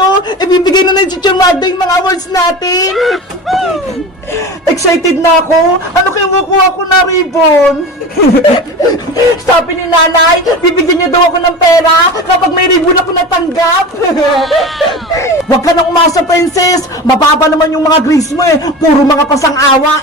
tayo! Ibibigay na ng Teacher Magda yung mga awards natin! Excited na ako! Ano kaya makuha ko na ribbon? Sabi ni nanay, bibigyan niya daw ako ng pera kapag may ribbon ako natanggap! Huwag ka nang umasa, princess! Mababa naman yung mga grades mo eh! Puro mga pasang-awa!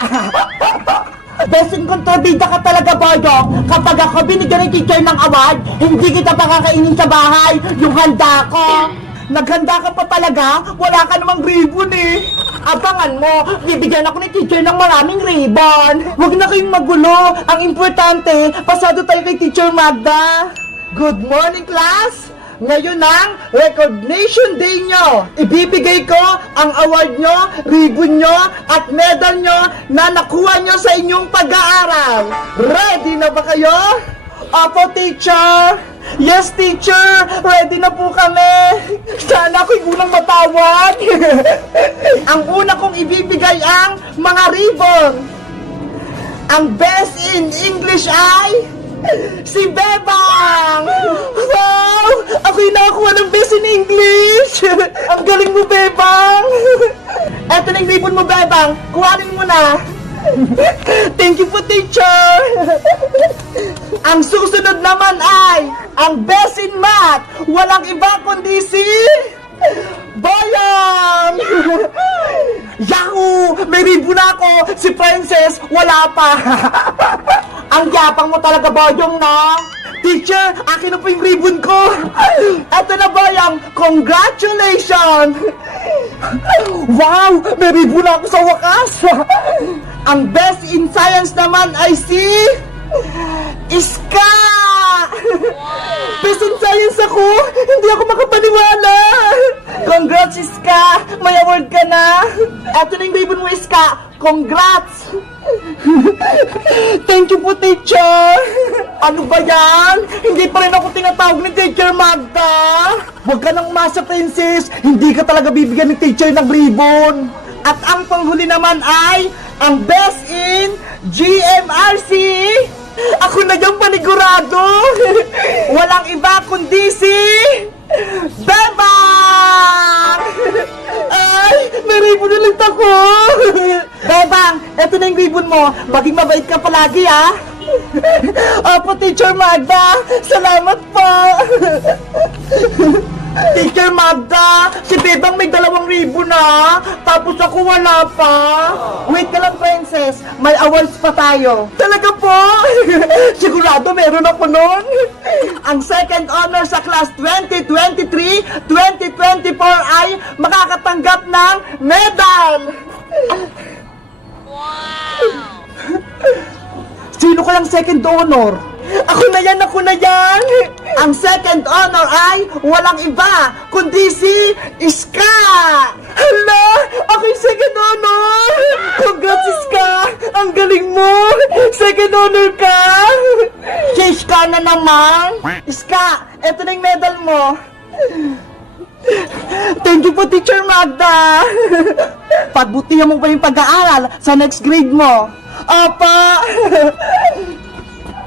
Best in kontrabida ka talaga, Boyong! Kapag ako binigyan ng teacher ng award, hindi kita pakakainin sa bahay! Yung handa ko! Naghanda ka pa talaga? Wala ka namang ribbon eh! Abangan mo, bibigyan ako ni teacher ng maraming ribbon! Huwag na kayong magulo! Ang importante, pasado tayo kay Teacher Magda! Good morning, class! Ngayon ang recognition day nyo. Ibibigay ko ang award nyo, ribbon nyo, at medal nyo na nakuha nyo sa inyong pag-aaral. Ready na ba kayo? Opo, teacher! Yes, teacher! Ready na po kami! Sana ako'y unang matawag! Ang una kong ibibigay ang mga ribbon. Ang best in English ay si Bebang! Wow! Ako'y nakakuha ng best in English! Ang galing mo, Bebang! Eto na yung ribbon mo, Bebang! Kuhanin mo na! Thank you po, teacher! Ang susunod naman ay ang best in math! Walang iba kundi si Boyong! Yahoo! May ribbon ako! Si Princess, wala pa! Ang yapang mo talaga, Boyong, no? Teacher, akin na po yung ribbon ko! Eto na, Boyong! Congratulations! Wow! May ribbon ako sa wakas! Ang best in science naman ay si Iska! Best in science ako! Hindi ako makapaniwala! Congrats, Iska! May award ka na! Eto na yung ribbon mo, Iska! Congrats! Thank you po, teacher! Ano ba yan? Hindi pa rin ako tinatawag ni Teacher Magda! Huwag ka nang umasa, princess! Hindi ka talaga bibigyan ng teacher ng ribbon! At ang panghuli naman ay ang best in GMRC! Ako na yung panigurado! Walang iba kundi si Bebang! Ay, may ribbon ulit ako! Bebang, eto na yung ribbon mo. Maging mabait ka palagi, ha? Opo, Teacher Magda! Salamat po! Teacher Magda, si Bebang may 2 ribbon na, tapos ako wala pa. Wait ka lang, princess, may awards pa tayo. Talaga po? Sigurado meron ako nun. Ang second honor sa class 2023-2024 ay makakatanggap ng medal. Wow! Sino kayang second honor? Ako na yan! Ang second honor ay walang iba, kundi si Iska! Hala! Ako yung second honor! Congrats, Iska! Ang galing mo! Second honor ka! Si Iska na naman! Iska, eto na yung medal mo! Thank you po, Teacher Magda! Pagbutihan mo pa yung pag-aaral sa next grade mo! Apa!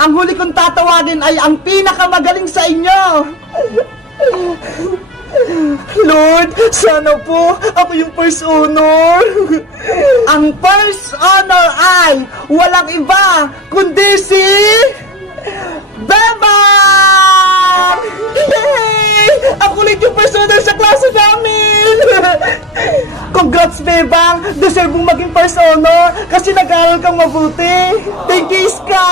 Ang huli kong tatawagin ay ang pinakamagaling sa inyo! Lord, sana po ako yung first honor! Ang first honor ay walang iba kundi si Bebang! Yay! Ako ulit yung first honor sa klase namin! Congrats, Bebang! Deserve mong maging first honor kasi nag-aaral kang mabuti! Thank you, Iska!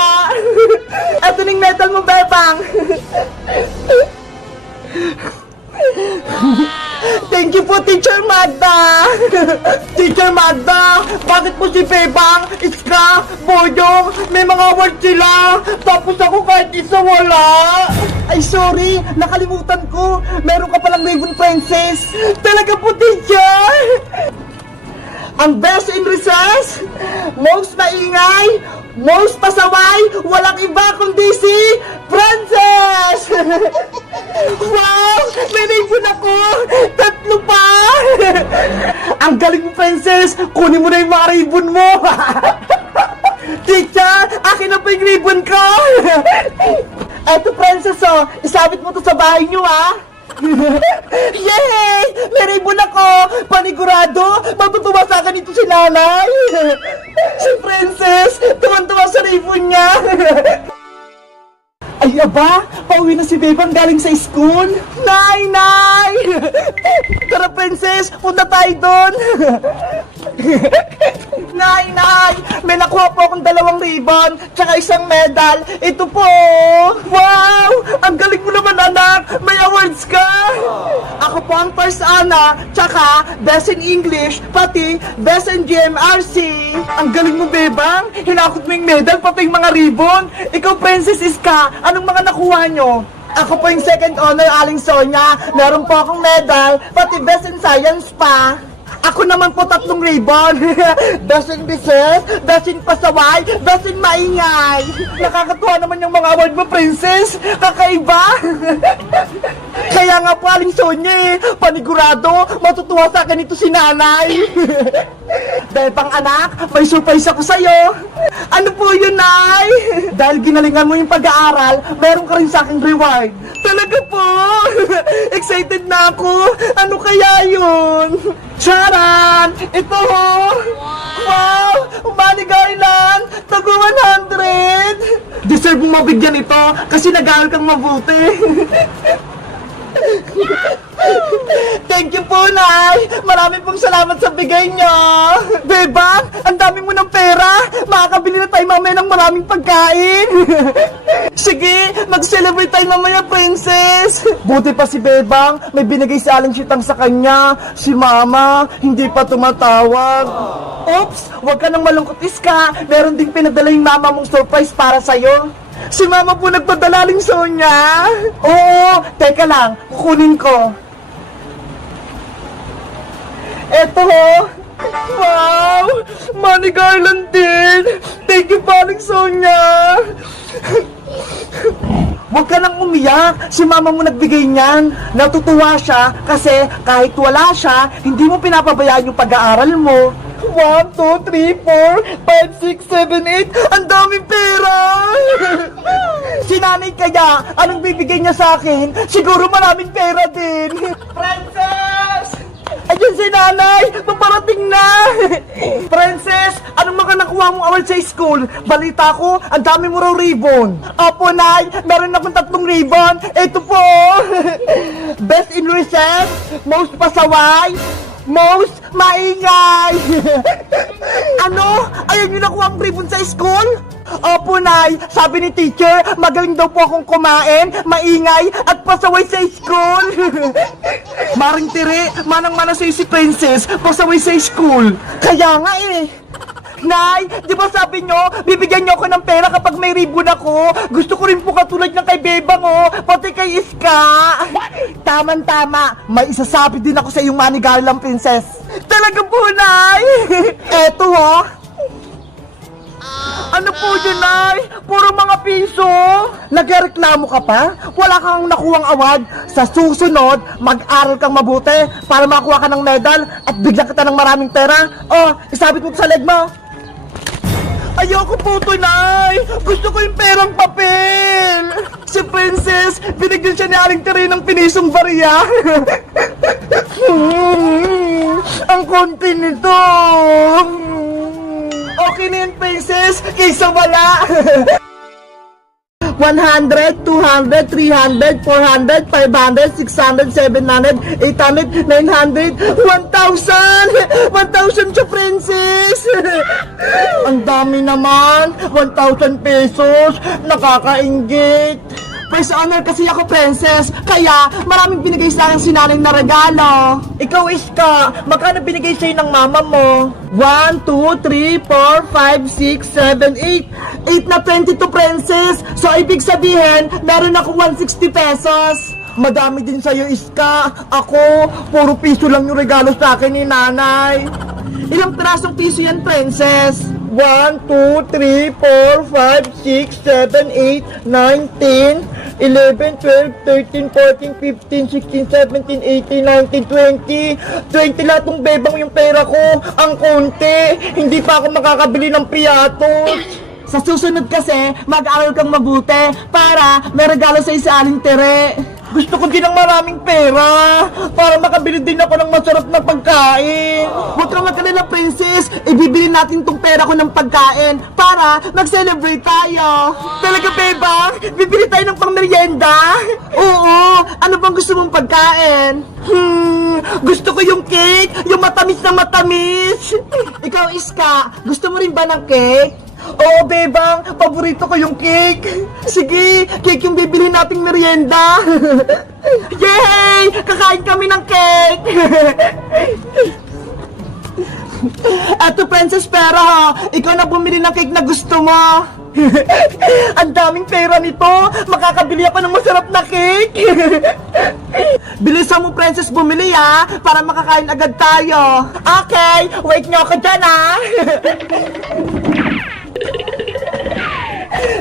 Ito na yung medal mo, Bebang! Thank you po, Teacher Magda! Teacher Magda, bakit po si Bebang, Iska, Boyong, may mga award sila, tapos ako kahit isa wala? Ay, sorry, nakalimutan ko. Meron ka palang ribbon, princess. Talaga po, teacher! Ang best in recess, most maingay, most pasaway, walang iba kundi si Princess! Wow! May ribbon ako! 3 pa! Ang galing mo, Princess! Kunin mo na yung mga ribbon mo! Teacher, akin na pa yung ribbon ko! Eto, Princess, oh, isabit mo to sa bahay nyo, ha? Yay! May ribbon ako! Panigurado! Matutuwa sa akin ito si nanay! Si Princess! Tuwan-tuwa sa ribbon niya! Ay, aba! Pauwi na si Bebang galing sa school! Nay! Nay! Tara, Princess! Punta tayo doon! Nay! Nay! May nakuha po akong 2 ribbon tsaka 1 medal. Ito po! Wow! Ang galing mo naman, anak! May awards ka! Ako po ang first Ana, tsaka best in English, pati best in GMRC. Ang galing mo, Bebang! Hinakot mo yung medal, pati yung mga ribbon. Ikaw, Princess Iska, anong mga nakuha nyo? Ako po yung second honor, Aling Sonia. Meron po akong medal, pati best in science pa. Ako naman po 3 ribbon. Best in business, best in pasaway, best in maingay. Nakakatuwa naman yung mga award mo, Princess. Kakaiba. Kaya nga po, Aling Sonia, panigurado, matutuwa sa akin ito si nanay. Dahil pang anak, may surprise ako sa'yo. Ano po yun, Nay? Dahil ginalingan mo yung pag-aaral, meron ka rin sa aking reward. Talaga po? Excited na ako. Ano kaya yun? Charan! Ito ho! Wow! Money Garland! Tago 100! Deserve mo mabigyan ito kasi nag-aaral kang mabuti. Thank you po, Nay! Marami pong salamat sa bigay niyo! Bebang, ang dami mo ng pera! Makakabili na tayo mamaya ng maraming pagkain! Sige, mag-celebrate tayo mamaya, Princess! Buti pa si Bebang, may binigay si Aling Sitang sa kanya. Si Mama, hindi pa tumatawag. Oops! Huwag ka nang malungkot, Iska! Meron ding pinadala yung Mama mong surprise para sa'yo. Si Mama po nagpadala, Aling Sonia. Oo, teka lang, kukunin ko. Eto ho. Wow! Money Garland din. Thank you po, Aling Sonia. Huwag ka nang umiyak. Si Mama mo nagbigay niyan. Natutuwa siya kasi kahit wala siya, hindi mo pinapabayaan yung pag-aaral mo. 1, 2, 3, 4, 5, 6, 7, 8. Ang daming pera! Si nanay kaya, anong bibigay niya sa akin? Siguro maraming pera din. Princess! Ayun si nanay! Paparating na! Princess, anong mga nakuha mong award sa school? Balita ko, ang dami mo raw ribbon. Opo, Nay, meron akong 3 ribbon. Ito po! Best in research, most pasaway, most maingay! Ano? Ayun yung nakuha ang ribbon sa school? Opo, Nay. Sabi ni teacher, magaling daw po akong kumain, maingay, at pasaway sa school. Maring tiri, manang-mana sa si Princess, pasaway sa school. Kaya nga eh. Nay, di ba sabi nyo, bibigyan nyo ako ng pera kapag may ribbon ako? Gusto ko rin po katulad ng kay Bebang, oh, pati kay Iska. Taman-tama, may isasabi din ako sa iyong Money Garland, Princess. Talaga po, Nay. Eto, oh. Ano po yun, Nay? Puro mga piso. Nagreklamo ka pa? Wala kang nakuhang award. Sa susunod, mag-aral kang mabuti para makuha ka ng medal at bigyan kita ng maraming pera. Oh, isabit mo sa leg mo. Ayoko po ito, Nay! Gusto ko yung perang papel! Si Princess, binigyan siya ni Aling Tere ng pinisong barya. Ang konti nito! Okay na yun, Princess, kaysa wala! 100, 200, 300, 400, 500, 600, 700, 800, 900, 1,000! 1,000 siya, Princess! Ang dami naman! 1,000 pesos! Nakakainggit! First honor kasi ako, Princess, kaya maraming binigay sa akin si nanay na regalo. Ikaw, Iska, magkano binigay sa'yo ng mama mo? 1, 2, 3, 4, 5, 6, 7, 8. 8 na 22, Princess. So, ibig sabihin, meron ako 160 pesos. Madami din sa'yo, Iska. Ako, puro piso lang yung regalo sa akin ni nanay. Ilang pirasong piso yan, Princess? 1, 2, 3, 4, 5, 6, 7, 8, 9, 10, 11, 12, 13, 14, 15, 16, 17, 18, 19, 20. 20 lahat ng bebang yung pera ko. Ang konti. Hindi pa ako makakabili ng piyatos. Sa susunod kasi, mag-aaral kang mabuti para may regalo sa Aling Tere. Gusto ko din ng maraming pera para makabili din ako ng masarap na pagkain. Huwag kang magalala, princess. Ibibili natin tong pera ko ng pagkain para mag-celebrate tayo. Talaga, bebang? Bibili tayo ng pang-merienda? Oo. Ano bang gusto mong pagkain? Gusto ko yung cake, yung matamis na matamis. Ikaw, Iska, gusto mo rin ba ng cake? Oo, bebang, paborito ko yung cake. Sige, cake yung bibili nating merienda. Yay! Kakain kami ng cake. Eto, Princess Pera, ikaw na bumili ng cake na gusto mo. Ang daming pera nito. Makakabili ako ng masarap na cake. Bilisan mo, Princess, bumili ha, para makakain agad tayo. Okay, wait nyo ako dyan ha.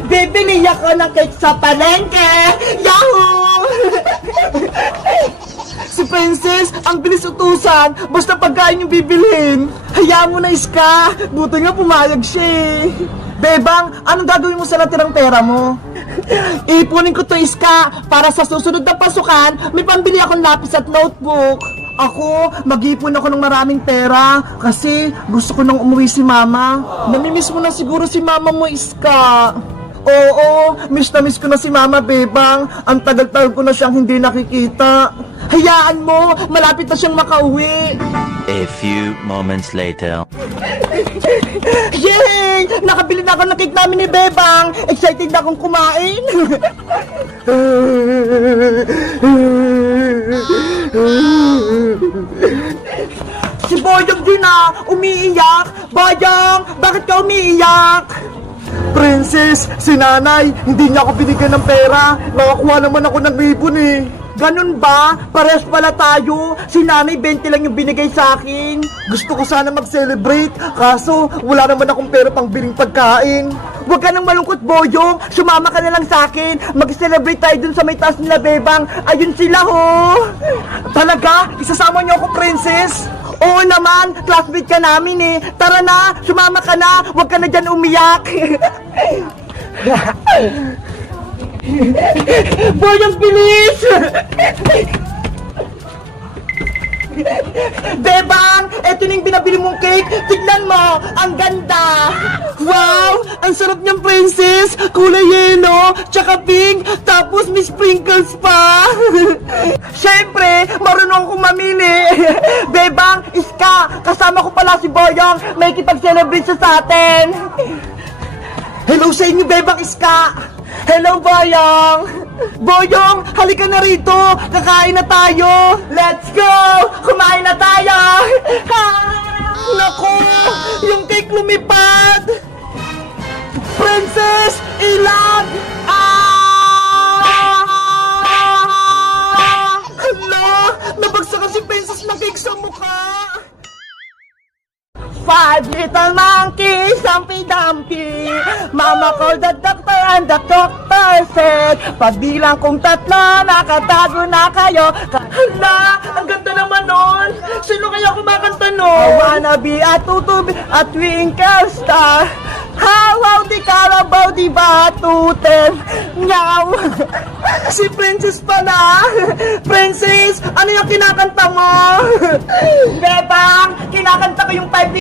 Bibili ako ng cake sa palengke. Yahoo! Si Princess, ang bilis utusan. Basta pagkain yung bibilhin. Hayaan mo na, Iska. Buti nga pumayag siya eh. Bebang, anong gagawin mo sa natirang pera mo? Ipunin ko to, Iska, para sa susunod na pasukan, may pambili akong lapis at notebook. Ako, mag-ipon ako ng maraming pera kasi gusto ko nang umuwi si Mama. Namimiss mo na siguro si Mama mo, Iska. Oo, miss na miss ko na si Mama, Bebang. Ang tagal-tagal ko na siyang hindi nakikita. Hayaan mo, malapit na siyang makauwi. A few moments later. Yay! Nakabili na ako ng cake namin ni Bebang. Excited na akong kumain. Si Boyong din na, umiiyak. Boyong, bakit ka umiiyak? Princess, si nanay, hindi niya ako binigyan ng pera. Nakakuha naman ako ng ribbon eh. Ganun ba? Pares pala tayo. Si nanay 20 lang yung binigay sa akin. Gusto ko sana mag-celebrate, kaso wala naman akong pera pang biling pagkain. Huwag ka nang malungkot, Boyong. Sumama ka na lang sa akin. Mag-celebrate tayo dun sa may taas nila, Bebang. Ayun sila, ho. Talaga? Isasama niyo ako, Princess? Oo naman, classmate ka namin eh. Tara na, sumama ka na. Huwag ka na dyan umiyak. Boyong, bilis! Bebang, eto na yung binabili mong cake. Tignan mo, ang ganda. Wow, ang sarap niyang, Princess. Kulay yellow, tsaka pink, tapos may sprinkles pa. Siyempre, marunong akong mamili. Bebang, Iska, kasama ko pala si Boyong. May kipag-celebrate siya sa atin. Hello sa inyo, Bebang, Iska. Hello, Boyong! Boyong, halika na rito! Kakain na tayo! Let's go! Kumain na tayo! Ha! Naku! Yung cake lumipad! Princess! Ilag! Hala! Nabagsakan si Princess ng cake sa mukha! 5 little monkeys, Humpy-Dumpy. Mama called the doctor and the doctor said, pagbilang kong 3, nakatago na kayo. Hala, ang ganda naman nun. Sino kaya kumakanta nun? I wanna be a tutu, a twinkle star. How di Carabao di batuten. Nyaw. Si Princess pala. Princess, ano yung kinakanta mo? Bebang, kinakanta ko yung 5